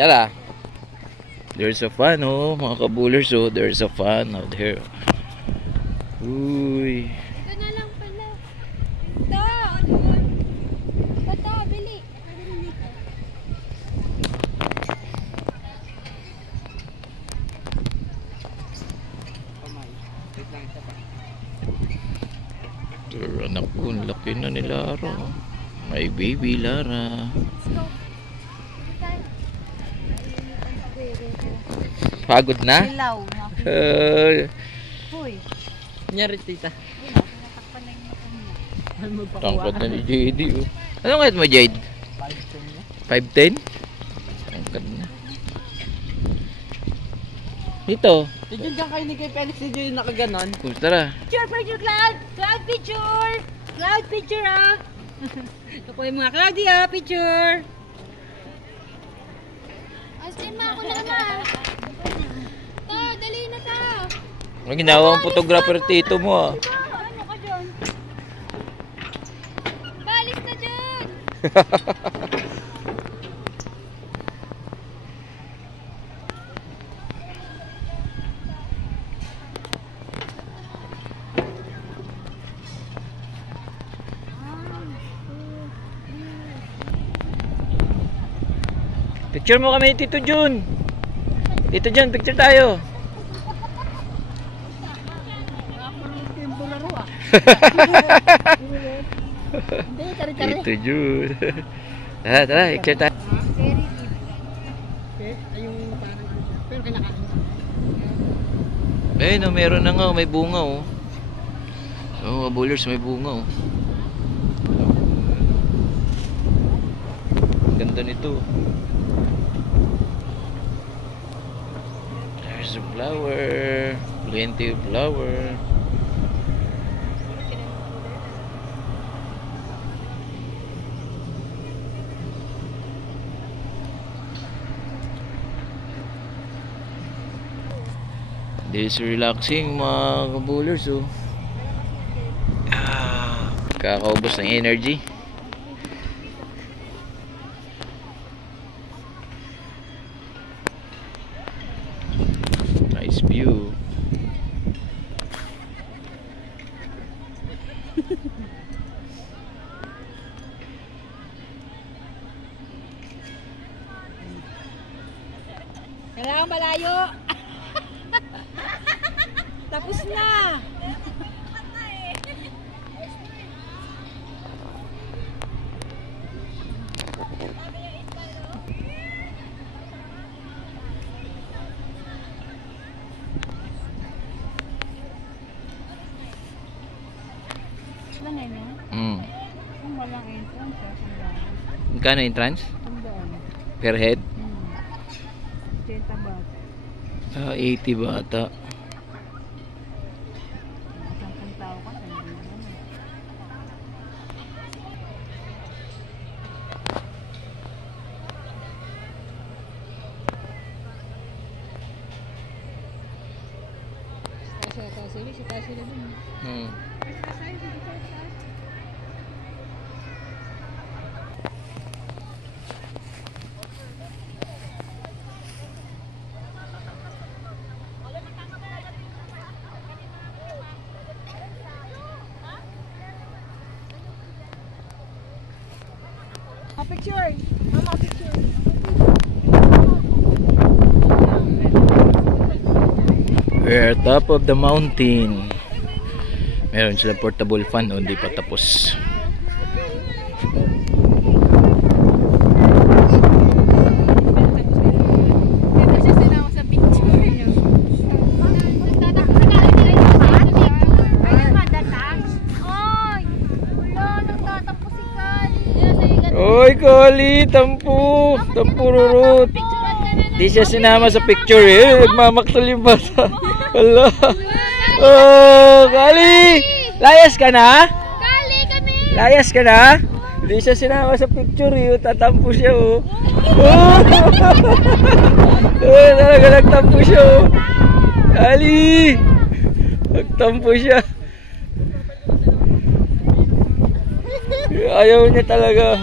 Tara. There's a fan, oh, mga kabulers, oh. There's a fan out here. Uy. Ito na lang pala. Ito, bili. Anak ko, laki na ni Lara. My baby Lara. Pagod na? Ilaw. Hoy. Nyari tita. Natakpan na yung mata niya. Tangkot na ni JD, oh. Ano nga mo, Jade? 5'10"? Tangkot na. Dito. Diyan ka kayo ni kay Felix, diyan yung nakaganon. Tara. Picture for you, Cloud! Cloud picture! Cloud picture, ah! Ito po yung mga Cloudy, ah! Picture! Austin, ma ako na naman! To, dali na to! Ang ginawa ang photographer tito mo, ah. Ano ka dyan? Balis na dyan! Picture mo kami, Tito Jun. Tito Jun, picture tayo. Tito Jun. Tara, tara, picture tayo. Eh, no, meron na nga, may bunga, oh. Oh, kabulers, may bunga, oh. Ganda nito. There's a flower, plenty of flower. This is relaxing, mga kabulers, oh. Kakaubos ng energy. Nice view. Kailangan malayo! Tapos na! Lang eh, no? Kung walang entrance, sandaan. Magkano entrance? Sandaan. Per head? 80 baht. 80 bata. 10 tao ka, sandaan. Si Tassi na dun. Picture! Mama, picture! We're top of the mountain. Meron sila portable fan, hindi pa tapos. Oy, Kali, tampo. Tampururut. Di siya sinama sa picture, eh. Nagmamaktol yung bata. Hala. Oh, Kali. Layas ka na? Kali kami! Layas ka na? Di siya sinama sa picture, eh. Tatampo siya, oh. Oh. Oh, talaga nagtampo siya, oh. Kali. Nagtampo siya. Ayaw niya talaga.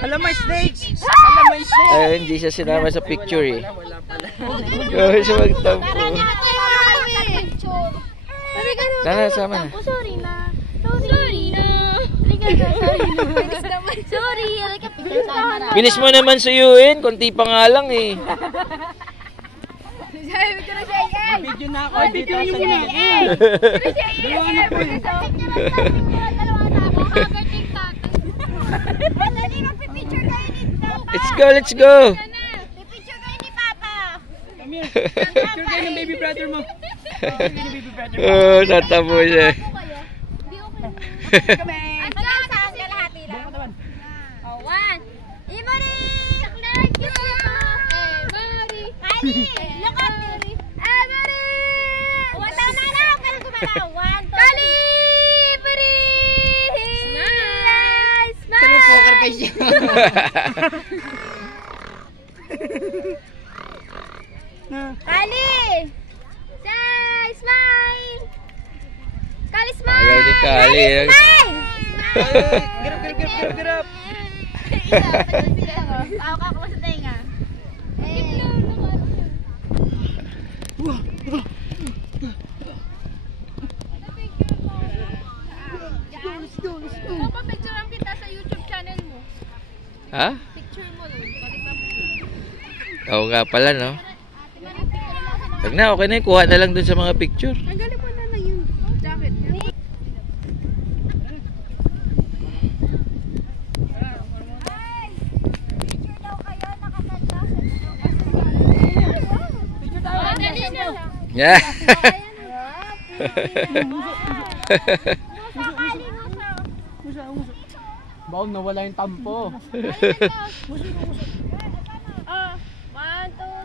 Alam may stage! Alam may stage! Ay, hindi siya sinama sa picture eh. Gawin siya magtampo. Tara, sama na. Sorry na. Sorry na. Sorry. Bilis mo naman suyuin. Kunti pa nga lang eh. Video na ako dito sa Let's go, let's go. Picture kayo ni Papa. Picture kayo ng baby brother mo. Oh, natabo siya. At saan sa kalahati lang? Oh, one. Ibari! Like you! Ibari! Kali! Look at me! Ibari! Wala na lang! Pero gumalaw. One, two, Kali! Ibari! Smile! Smile! poker face siya. Kali! Say! Smile! Kali, smile! Ayaw ni Kali. Smile! Girap. Ako mo sa tenga. Papapicturean kita sa YouTube channel mo. Ha? Picture mo nun. Oo nga pala, no? Wag na, okay na yun. Kuha na lang dun sa mga picture. Tanggalin mo na lang yung jacket niya. Picture daw kayo, nakakanta sa Picture tayo. Dali na. Yeah. Bawal nawala yung tampo. 1, 2,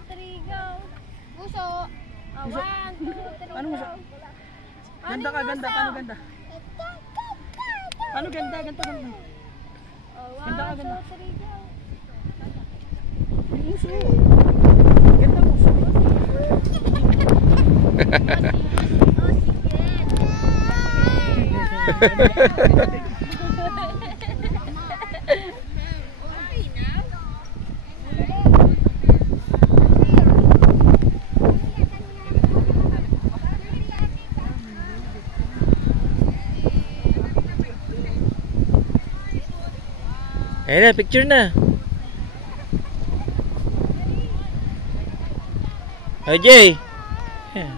3, go. Puso. 1, 2, 3, Ano mo go. siya? Ganda ka, ganda. Paano ganda? Paano ganda? Ganda. Ganda ka, 1, 2, ganda. 3, go. Muso. Ganda muso. Ayun na, picture na. Oh, Jay. Yeah.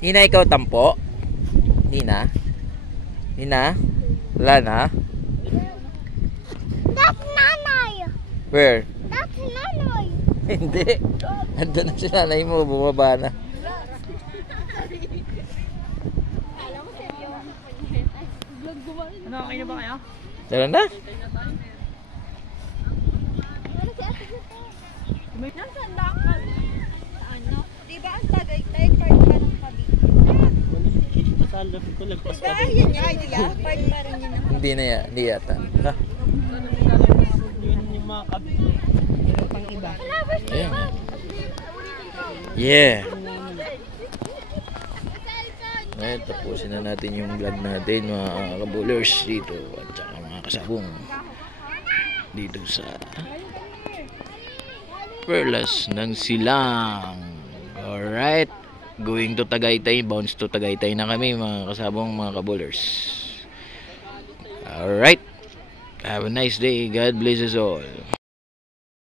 Nina, ikaw tampo? Nina? Nina? Wala na? That's nanay. Where? That's nanay. Hindi. Andun na si nanay mo, bumaba na. Ano, okay na ba kayo? Tara na. Nasaan ba ako? Ano? Diba ang Tagaytay part pa ng Cavite? Salap ko lagpas ka. Diba yun nga, diba? Part pa rin yun. Hindi na yan. Hindi yata. Ha? Yun yung mga kabit. Pang iba. Ayan. Yeah. Ngayon, tapusin na natin yung vlog natin mga kabulers dito at saka mga kasabong dito sa Perlas ng Silang. Alright, going to Tagaytay, bounce to Tagaytay na kami mga kasabong mga kabulers. Alright, have a nice day, God bless us all.